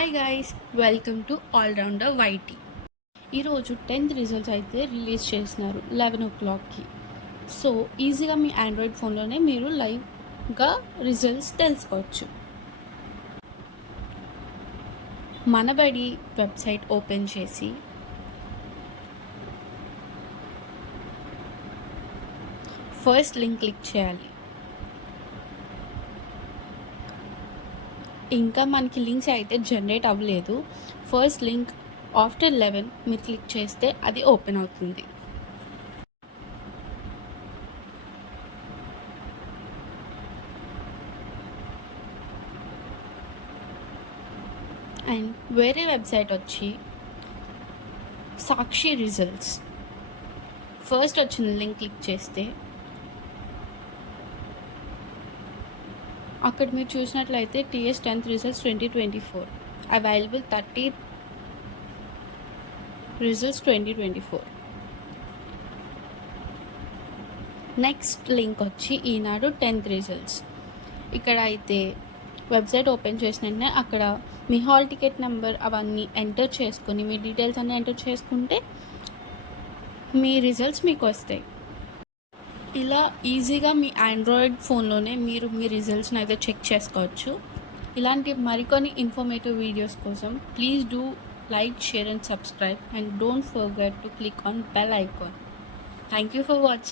Hi guys, welcome to Allrounder YT. ఈరోజు 10th results అయితే రిలీజ్ చేసినారు 11 o'clockకి. సో ఈజీగా మీ ఆండ్రాయిడ్ ఫోన్లోనే మీరు లైవ్గా రిజల్ట్స్ తెలుసుకోవచ్చు. మనబడి వెబ్సైట్ ఓపెన్ చేసి ఫస్ట్ లింక్ క్లిక్ చేయాలి. ఇంకా మనకి లింక్స్ అయితే జనరేట్ అవ్వలేదు. ఫస్ట్ లింక్ ఆఫ్టర్ 11 మీరు క్లిక్ చేస్తే అది ఓపెన్ అవుతుంది. అండ్ వేరే వెబ్సైట్ వచ్చి సాక్షి రిజల్ట్స్. ఫస్ట్ వచ్చిన లింక్ క్లిక్ చేస్తే అక్కడ మీరు చూసినట్లయితే టీఎస్ 10th రిజల్ట్స్ 2024 అవైలబుల్ 30 రిజల్ట్స్ 2024. నెక్స్ట్ లింక్ వచ్చి ఈనాడు 10th రిజల్ట్స్. ఇక్కడ అయితే వెబ్సైట్ ఓపెన్ చేసిన వెంటనే అక్కడ మీ హాల్ టికెట్ నెంబర్ అవన్నీ ఎంటర్ చేసుకుని మీ డీటెయిల్స్ అన్నీ ఎంటర్ చేసుకుంటే మీ రిజల్ట్స్ మీకు వస్తాయి. ఇలా ఈజీగా మీ ఆండ్రాయిడ్ ఫోన్లోనే మీరు మీ రిజల్ట్స్ని అయితే చెక్ చేసుకోవచ్చు. ఇలాంటి మరికొన్ని ఇన్ఫర్మేటివ్ వీడియోస్ కోసం please do like, share and subscribe, and don't forget to click on bell icon. Thank you for watching.